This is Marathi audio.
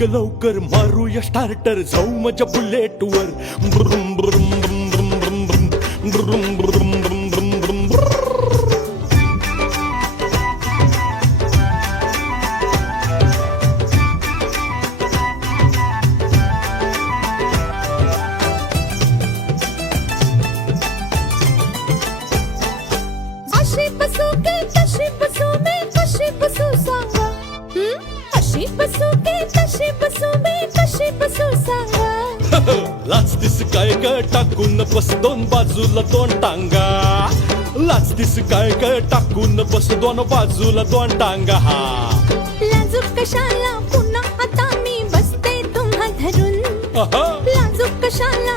निघ लवकर मारूया स्टार्टर जाऊ माझ्या बुलेट वर ब्रुम ब्रुम ब्रुम ब्रुम ब्रुम ब्रुम ब्रुम ब्रुम ब्रुम ब्रुम ब्रुम अशी बसू की तशी बसू मी कशी बसू सांगा अशी बसू की तशी बसू मी कशी बसू सांगा लाचतीस काय ग टाकून बस दोन बाजूला दोन टांगा लाचतीस काय ग टाकून बस दोन बाजूला दोन टांगा हा लाजूक कशाला पुन्हा आता मी बसते तुम्हा धरून आहा. लाजूक कशाला